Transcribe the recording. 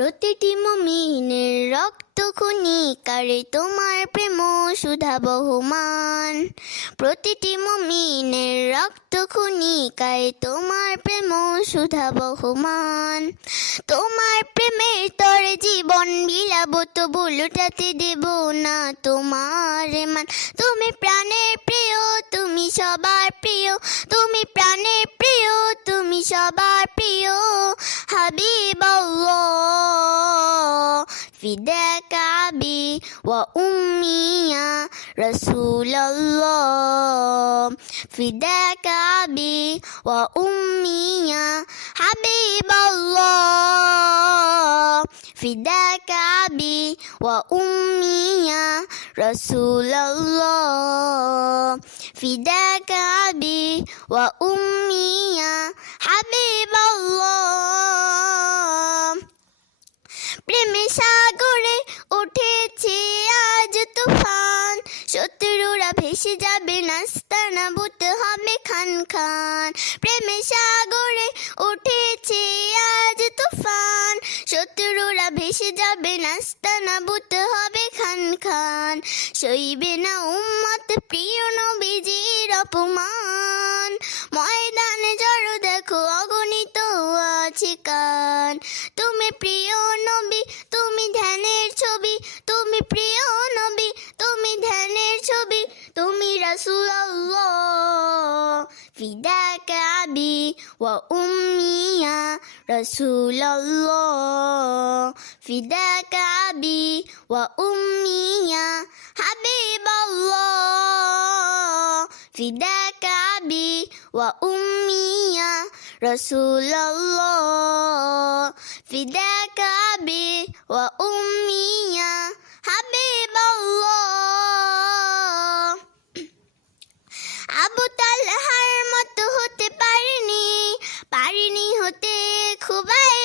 প্রতিটি মমিনের রক্ত খুনিকারে তোমার প্রেম সুধা বহমান। প্রতিটি মমিনের রক্ত খুনি খুনিকায় তোমার প্রেম সুধা বহমান। তোমার প্রেমের তরে জীবন বিলাব তো বুলুটাতে দেব না তোমার মান। তুমি প্রাণের প্রিয়, তুমি সবার প্রিয়। তুমি প্রাণের প্রিয়, তুমি সবার প্রিয়। হাবিব فداك أبي وأمي يا رسول الله فداك أبي وأمي يا حبيب الله فداك أبي وأمي يا رسول الله فداك أبي وأمي يا حبيب প্রেমে সাগরে উঠেছে আজ তুফান। শত্রুরা ভেসে যাবে, নাস্তা নাবুত হবে খান খান। প্রেমে সাগরে উঠেছে আজ তুফান। শত্রুরা ভেসে যাবে, নাস্তা নাবুত হবে খান খান। সইবে না উম্মত, প্রিয় নবীজির অপমান। ময়দানে জড়ো দেখো, অগণিত আছে কান। তুমি প্রিয় নবী قومي رسول الله فداك أبي وأمي يا رسول الله فداك أبي وأمي يا حبيب الله فداك أبي وأمي يا رسول الله فداك أبي وأمي يا হতে খুবাই